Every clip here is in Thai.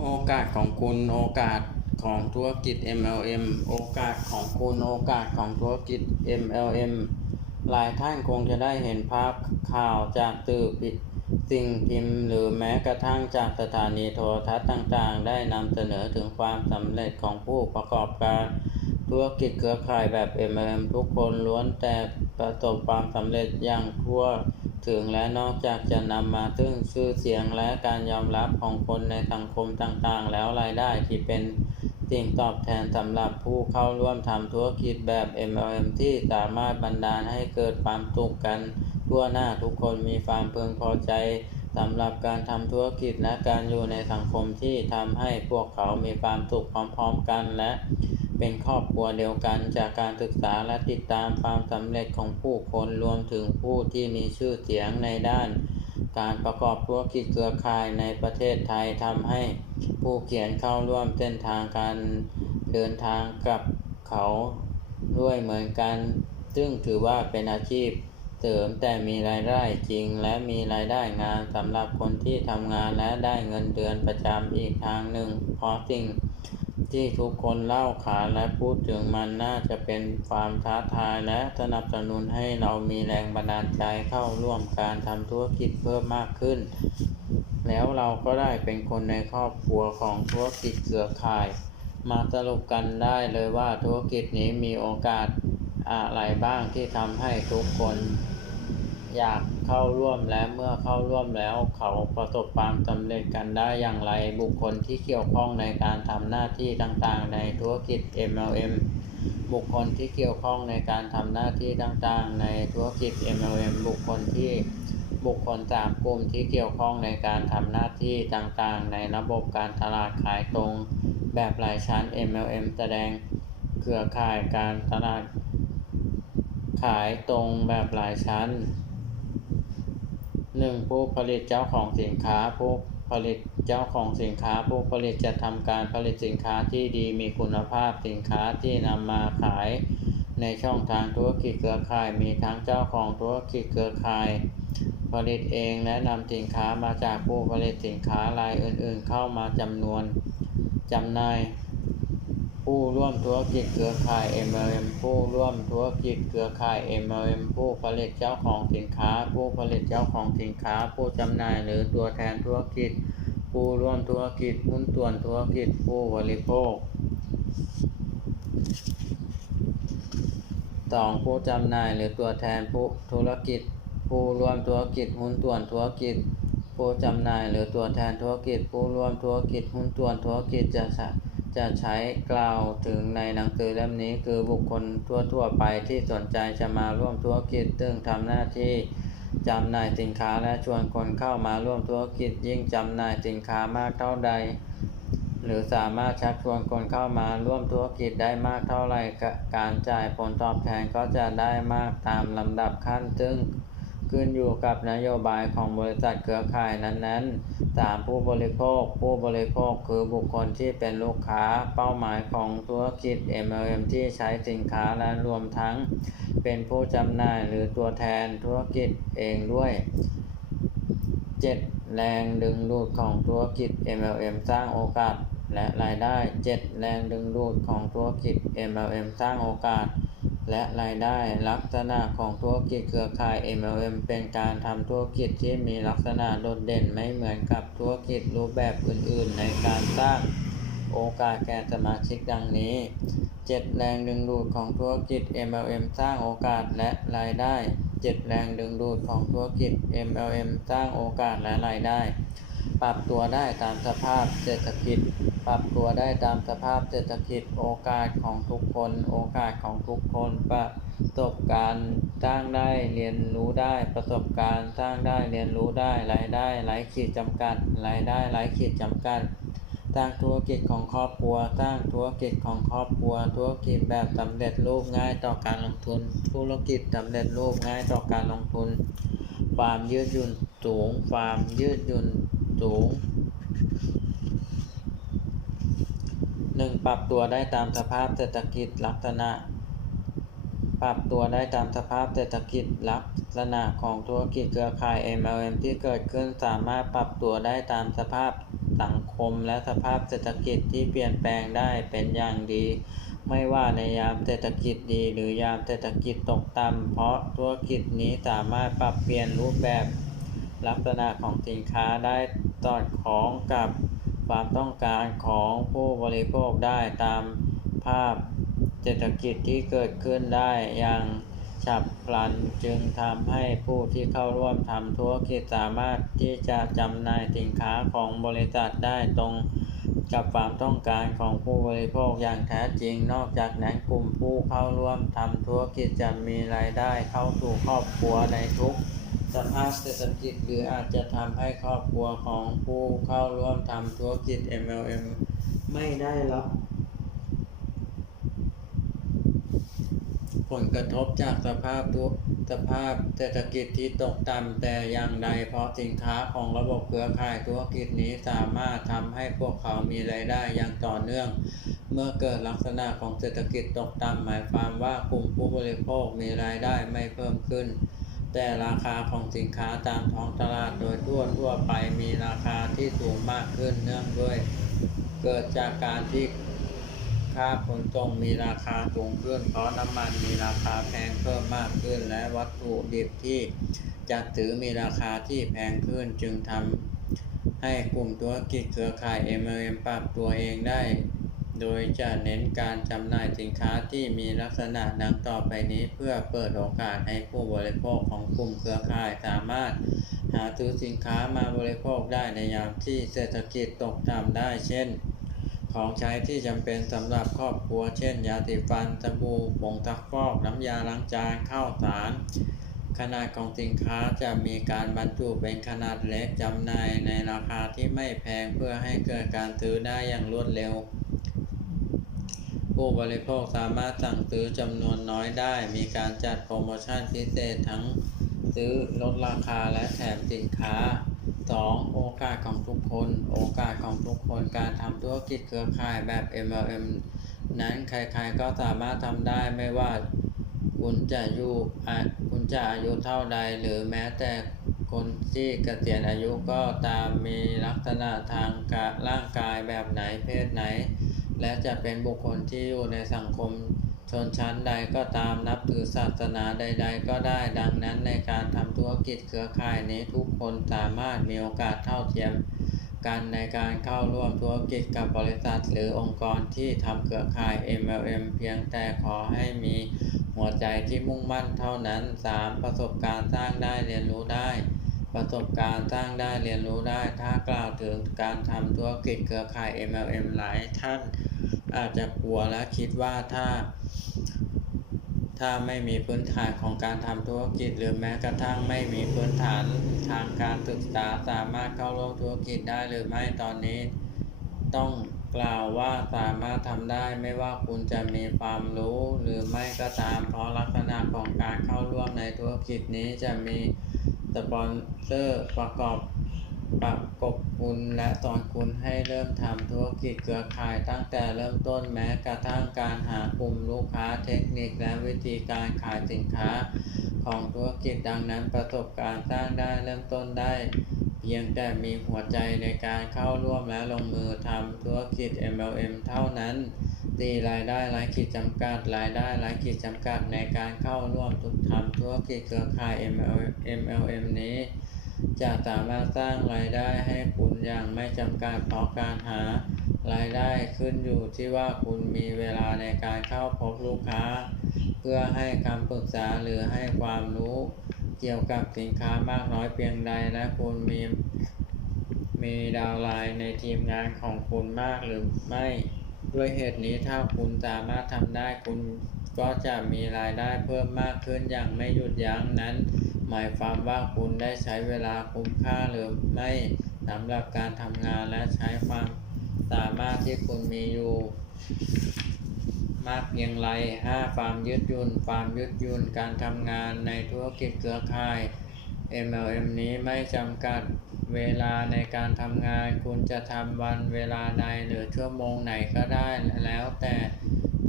โอกาสของคุณโอกาสของธุรกิจ MLM โอกาสของคุณโอกาสของธุรกิจ MLM หลายท่านคงจะได้เห็นภาพข่าวจากสื่อสิ่งพิมพ์ หรือแม้กระทั่งจากสถานีโทรทัศน์ต่างๆ ได้นำเสนอถึงความสำเร็จของผู้ประกอบการธุรกิจเครือข่ายแบบ MLM ทุกคนล้วนแต่ประสบความสำเร็จอย่างทั่ว ถึงและนอกจากจะนำมาซึ่งชื่อเสียงและการยอมรับของคนในสังคมต่างๆ แล้วรายได้ที่เป็นสิ่งตอบแทนสำหรับผู้เข้าร่วมทำธุรกิจแบบ MLM ที่สามารถบันดาลให้เกิดความสุขกันทั่วหน้าทุกคนมีความพึงพอใจสำหรับการทำธุรกิจและการอยู่ในสังคมที่ทำให้พวกเขามีความสุขพร้อมๆกันและ เป็นครอบครัวเดียวกันจากการศึกษาและติดตามความสำเร็จของผู้คนรวมถึงผู้ที่มีชื่อเสียงในด้าน การประกอบธุรกิจเครือข่ายในประเทศไทยทำให้ผู้เขียนเข้าร่วมเส้นทางการเดินทางกับเขาด้วยเหมือนกัน ซึ่งถือว่าเป็นอาชีพเสริมแต่มีรายได้จริงและมีรายได้งานสำหรับคนที่ทำงานและได้เงินเดือนประจำอีกทางหนึ่งเพราะสิ่ง ที่ทุกคนเล่าขานและพูดถึงมันน่าจะเป็นความท้าทายและสนับสนุนให้เรามีแรงบันดาลใจเข้าร่วมการทำธุรกิจเพิ่มมากขึ้น แล้วเราก็ได้เป็นคนในครอบครัวของธุรกิจเครือข่าย มาสรุปกันได้เลยว่าธุรกิจนี้มีโอกาสอะไรบ้างที่ทำให้ทุกคน อยากเข้าร่วมและเมื่อเข้าร่วมแล้วเขาประสบความสำเร็จกันได้อย่างไรบุคคลที่เกี่ยวข้องในการทำหน้าที่ต่างๆ ในธุรกิจ MLM บุคคลที่เกี่ยวข้องในการทำหน้าที่ต่างๆ ในธุรกิจ MLM บุคคลที่บุคคลสามกลุ่มที่เกี่ยวข้องในการทำหน้าที่ต่างๆ ในระบบการตลาดขายตรง แบบหลายชั้น MLM แสดงเครือข่ายการตลาดขายตรงแบบหลายชั้น 1. ผู้ผลิตเจ้าของสินค้า ผู้ผลิตเจ้าของสินค้า ผู้ผลิตจะทำการผลิตสินค้าที่ดีมีคุณภาพสินค้าที่นำมาขาย ในช่องทางธุรกิจเครือข่ายมีทั้งเจ้าของธุรกิจเครือข่าย ผลิตเองและนำสินค้ามาจากผู้ผลิตสินค้ารายอื่นๆ เข้ามาจำนวนจำหน่าย ผู้ร่วมธุรกิจเครือข่าย MLM ผู้ร่วมธุรกิจเครือข่าย MLM ผู้ผลิตเจ้าของสินค้า ผู้ผลิตเจ้าของสินค้า ผู้จำหน่ายหรือตัวแทนธุรกิจ ผู้ร่วมธุรกิจหุ้นส่วนธุรกิจผู้บริโภค 2. ผู้จำหน่ายหรือตัวแทนผู้ธุรกิจ ผู้ร่วมธุรกิจหุ้นส่วนธุรกิจ ผู้จำหน่ายหรือตัวแทนธุรกิจ ผู้ร่วมธุรกิจหุ้นส่วนธุรกิจจะ จะใช้กล่าวถึงในหนังสือเล่มนี้คือบุคคลทั่วๆไปที่สนใจจะมาร่วมธุรกิจซึ่งทำหน้าที่จำหน่ายสินค้าและชวนคนเข้ามาร่วมธุรกิจยิ่งจำหน่ายสินค้ามากเท่าใด หรือสามารถชักชวนคนเข้ามาร่วมธุรกิจได้มากเท่าไรการจ่ายผลตอบแทนก็จะได้มากตามลำดับขั้นซึ่ง ขึ้นอยู่กับนโยบายของบริษัทเครือข่ายนั้นๆ 3. ผู้บริโภค ผู้บริโภคคือบุคคลที่เป็นลูกค้าเป้าหมายของธุรกิจ MLM ที่ใช้สินค้าและรวมทั้ง เป็นผู้จำหน่ายหรือตัวแทนธุรกิจเองด้วย 7. แรงดึงดูดของธุรกิจ MLM สร้างโอกาสและรายได้ 7. แรงดึงดูดของธุรกิจ MLM สร้างโอกาส และรายได้ลักษณะของธุรกิจเครือข่าย MLM เป็นการทำธุรกิจที่มีลักษณะโดดเด่นไม่เหมือนกับธุรกิจรูปแบบอื่น ๆ ในการสร้างโอกาสแก่สมาชิกดังนี้ 7 แรงดึงดูดของธุรกิจ MLM สร้างโอกาสและรายได้ 7 แรงดึงดูดของธุรกิจ MLM สร้างโอกาสและรายได้ ปรับตัวได้ตามสภาพเศรษฐกิจ ปรับตัวได้ตามสภาพเศรษฐกิจโอกาสของทุกคน โอกาสของทุกคนประสบการณ์สร้างได้เรียนรู้ได้ประสบการณ์สร้างได้เรียนรู้ได้รายได้ไร้ขีดจำกัดรายได้ไร้ขีดจำกัดสร้างธุรกิจของครอบครัวสร้างธุรกิจของครอบครัว ธุรกิจแบบสำเร็จรูปง่ายต่อการลงทุน ธุรกิจสำเร็จรูปง่ายต่อการลงทุนความยืดหยุ่นสูงความยืดหยุ่นสูง 1. ปรับตัวได้ตามสภาพเศรษฐกิจลักษณะ ปรับตัวได้ตามสภาพเศรษฐกิจลักษณะของธุรกิจเครือข่าย MLM ที่เกิดขึ้นสามารถปรับตัวได้ตามสภาพสังคมและสภาพเศรษฐกิจที่เปลี่ยนแปลงได้เป็นอย่างดี ไม่ว่าในยามเศรษฐกิจดี หรือยามเศรษฐกิจตกต่ำเพราะธุรกิจนี้สามารถปรับเปลี่ยนรูปแบบลักษณะของสินค้าได้สอดคล้องกับ ความต้องการของผู้บริโภคได้ตามภาพเศรษฐกิจที่เกิดขึ้นได้อย่างฉับพลันจึงทำให้ผู้ที่เข้าร่วมทำธุรกิจสามารถที่จะจำหน่ายสินค้าของบริษัทได้ตรงกับความต้องการของผู้บริโภคอย่างแท้จริง นอกจากนั้นกลุ่มผู้เข้าร่วมทำธุรกิจจะมีรายได้เข้าสู่ครอบครัวในทุก สภาพเศรษฐกิจหรืออาจจะทำให้ครอบครัวของผู้เข้าร่วมทำธุรกิจ MLM ไม่ได้รับ ผลกระทบจากสภาพตุสภาพเศรษฐกิจที่ตกต่ำแต่อย่างใดเพราะสินค้าของระบบเครือข่ายธุรกิจนี้สามารถทำให้พวกเขามีรายได้อย่างต่อเนื่อง เมื่อเกิดลักษณะของเศรษฐกิจตกต่ำหมายความว่ากลุ่มผู้บริโภคมีรายได้ไม่เพิ่มขึ้น แต่ราคาของสินค้าตามท้องตลาดโดยทั่วทั่วไปมีราคาที่สูงมากขึ้นเนื่องด้วย เกิดจากการที่ค่าขนส่งมีราคาสูงขึ้น เพราะน้ำมันมีราคาแพงเพิ่มมากขึ้น และวัตถุดิบที่จัดซื้อมีราคาที่แพงขึ้นจึงทำให้กลุ่มธุรกิจเครือข่าย MLM ปรับตัวเองได้ โดยจะเน้นการจำหน่ายสินค้าที่มีลักษณะดังต่อไปนี้เพื่อเปิดโอกาสให้ผู้บริโภคของกลุ่มเครือข่ายสามารถ หาซื้อสินค้ามาบริโภคได้ในยามที่เศรษฐกิจตกต่ำได้ เช่น ของใช้ที่จำเป็นสำหรับครอบครัว เช่น ยาสีฟันสบู่ผงซักฟอก น้ำยาล้างจานข้าวสาร ขนาดของสินค้าจะมีการบรรจุเป็นขนาดเล็กจำหน่ายในราคาที่ไม่แพงเพื่อให้เกิดการซื้อได้อย่างรวดเร็ว ผู้บริโภคสามารถสั่งซื้อจำนวนน้อยได้ มีการจัดโปรโมชั่นพิเศษทั้งซื้อลดราคาและแถมสินค้า 2. โอกาสของทุกคน โอกาสของทุกคนการทำธุรกิจเครือข่ายแบบ MLM นั้นใครๆก็สามารถทำได้ไม่ว่าคุณจะอยู่คุณจะอายุเท่าใด หรือแม้แต่คนที่เกษียณอายุก็ตามมีลักษณะทางร่างกายแบบไหนเพศไหน และจะเป็นบุคคลที่อยู่ในสังคมชนชั้นใดก็ตามนับถือศาสนาใด ๆ ก็ได้ ดังนั้นในการทำธุรกิจเครือข่ายนี้ทุกคนสามารถมีโอกาสเท่าเทียมกันในการเข้าร่วมธุรกิจกับบริษัทหรือองค์กรที่ทำเครือข่าย MLM เพียงแต่ขอให้มีหัวใจที่มุ่งมั่นเท่านั้น 3. ประสบการณ์สร้างได้เรียนรู้ได้ ประสบการณ์สร้างได้เรียนรู้ได้ ถ้ากล่าวถึงการทำธุรกิจเครือข่าย MLM หลายท่านอาจจะกลัวและคิดว่าถ้า ถ้าไม่มีพื้นฐานของการทำธุรกิจ หรือแม้กระทั่งไม่มีพื้นฐานทางการศึกษาสามารถเข้าร่วมธุรกิจได้หรือไม่ตอนนี้ ต้องกล่าวว่าสามารถทำได้ไม่ว่าคุณจะมีความรู้ หรือไม่ก็ตามเพราะลักษณะของการเข้าร่วมในธุรกิจนี้จะมี สปอนเซอร์ประกอบประกบคุณและสอนคุณให้เริ่มทำธุรกิจเครือข่ายตั้งแต่เริ่มต้นแม้กระทั่งการหากลุ่มลูกค้าเทคนิคและวิธีการขายสินค้าของธุรกิจดังนั้นประสบการณ์สร้างได้เริ่มต้นได้เพียงแต่มีหัวใจในการเข้าร่วมและลงมือทำธุรกิจ MLM เท่านั้น ตีรายได้ไร้ขีดจำกัดรายได้ไร้ขีดจำกัดในการเข้าร่วมทุกทำธุรกิจเครือข่าย MLM นี้ จะสามารถสร้างรายได้ให้คุณอย่างไม่จำกัดเพราะการหารายได้ขึ้นอยู่ที่ว่าคุณมีเวลาในการเข้าพบลูกค้า เพื่อให้คำปรึกษาหรือให้ความรู้เกี่ยวกับสินค้ามากน้อยเพียงใดและคุณมีมีดาวไลน์ในทีมงานของคุณมากหรือไม่ ด้วยเหตุนี้ถ้าคุณสามารถทำได้คุณก็จะมีรายได้เพิ่มมากขึ้นอย่างไม่หยุดยั้งนั้น หมายความว่าคุณได้ใช้เวลาคุ้มค่าหรือไม่สำหรับการทำงานและใช้ความสามารถที่คุณมีอยู่ มากเพียงไร 5. ความยืดหยุ่น ความยืดหยุ่นการทำงานในธุรกิจเครือข่าย MLM นี้ไม่จำกัดเวลาในการทำงาน คุณจะทำวันเวลาใดหรือชั่วโมงไหนก็ได้แล้วแต่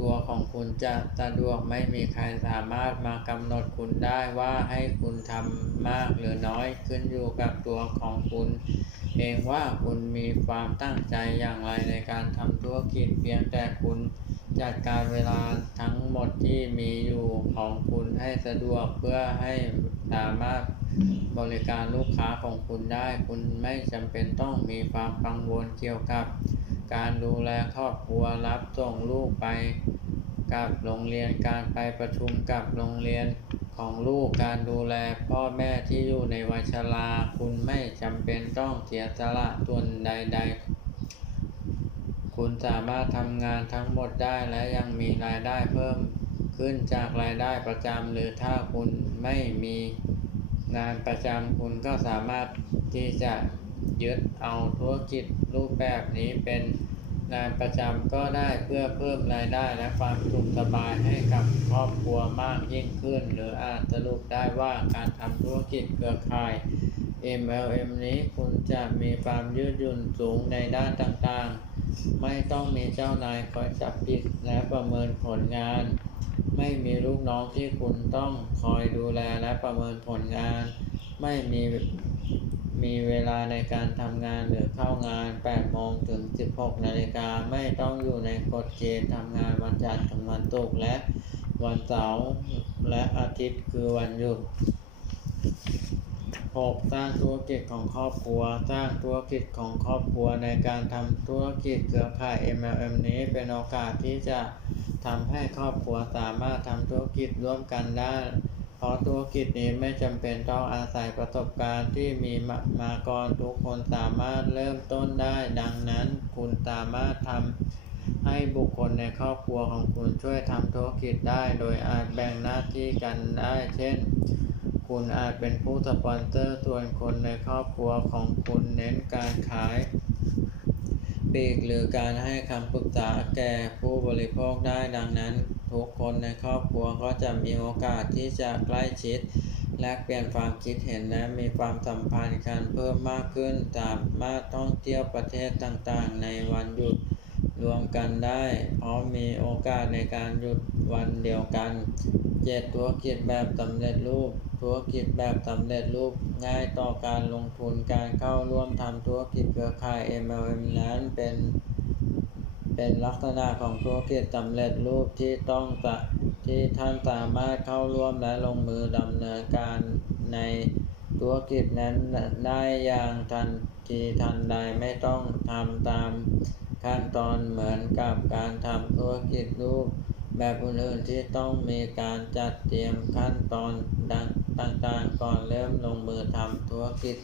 ตัวตัวของคุณจะสะดวกไม่มีใครสามารถมากำหนดคุณได้ว่าให้คุณทำมากหรือน้อยขึ้นอยู่กับตัวของคุณ เองว่าคุณมีความตั้งใจอย่างไรในการทำธุรกิจเพียงแต่คุณ จัดการเวลาทั้งหมดที่มีอยู่ของคุณให้สะดวกเพื่อให้สามารถบริการลูกค้าของคุณได้ คุณไม่จำเป็นต้องมีความกังวลเกี่ยวกับ การดูแลครอบครัวรับส่งลูกไป กับโรงเรียนการไปประชุมกับโรงเรียนของลูกการดูแลพ่อแม่ที่อยู่ในวัยชราคุณไม่จำเป็นต้องเสียสละส่วนใด ๆ คุณสามารถทำงานทั้งหมดได้และยังมีรายได้เพิ่มขึ้นจากรายได้ประจำหรือถ้าคุณไม่มีงานประจำคุณก็สามารถที่จะยึดเอาธุรกิจรูปแบบนี้เป็นงานประจำก็ได้เพื่อเพิ่มรายได้และความสุขสบายให้กับครอบครัวมากยิ่งขึ้น หรืออาจสรุปได้ว่าการทำธุรกิจเครือข่าย MLM นี้คุณจะมีความยืดหยุ่นสูงในด้านต่างๆ ไม่ต้องมีเจ้านายคอยจับผิดและประเมินผลงาน ไม่มีลูกน้องที่คุณต้องคอยดูแลและประเมินผลงาน ไม่มีมีเวลาในการทำงานหรือเข้างาน 8 โมงถึง 16 นาฬิกา ไม่ต้องอยู่ในกฎเกณฑ์ทำงานวันจันทร์ถึงวันศุกร์และวันเสาร์และอาทิตย์คือวันหยุด 6. สร้างธุรกิจของครอบครัว สร้างธุรกิจของครอบครัวในการทำธุรกิจเครือข่าย MLM นี้เป็นโอกาสที่จะทำให้ครอบครัวสามารถทำธุรกิจร่วมกันได้ เพราะธุรกิจนี้ไม่จำเป็นต้องอาศัยประสบการณ์ที่มีมามาก่อนทุกคนสามารถเริ่มต้นได้ ดังนั้นคุณสามารถทำให้บุคคลในครอบครัวของคุณช่วยทำธุรกิจได้ โดยอาจแบ่งหน้าที่กันได้ เช่น คุณอาจเป็นผู้สปอนเซอร์ส่วนคนในครอบครัวของคุณเน้นการขายปลีกหรือการให้คำปรึกษาแก่ผู้บริโภคได้ดังนั้น ทุกคนในครอบครัวก็จะมีโอกาสที่จะใกล้ชิด แลกเปลี่ยนความคิดเห็นและมีความสัมพันธ์กันเพิ่มมากขึ้นสามารถท่องเที่ยวประเทศต่างๆ ในวันหยุด รวมกันได้เพราะมีโอกาสในการหยุดวันเดียวกันเจ็ดธุรกิจแบบสำเร็จรูป ธุรกิจแบบสำเร็จรูป ง่ายต่อการลงทุนการเข้าร่วมทำธุรกิจเครือข่าย MLM นั้นเป็น เป็นลักษณะของธุรกิจสำเร็จรูปที่ต้องสะที่ท่านสามารถเข้าร่วมและลงมือดำเนินการในธุรกิจนั้นได้อย่างทันทีทันใดไม่ต้องทำตาม ขั้นตอนเหมือนกับการทำธุรกิจรูป แบบอื่นๆที่ต้องมีการจัดเตรียมขั้นตอนต่างๆก่อนเริ่มลงมือทำธุรกิจ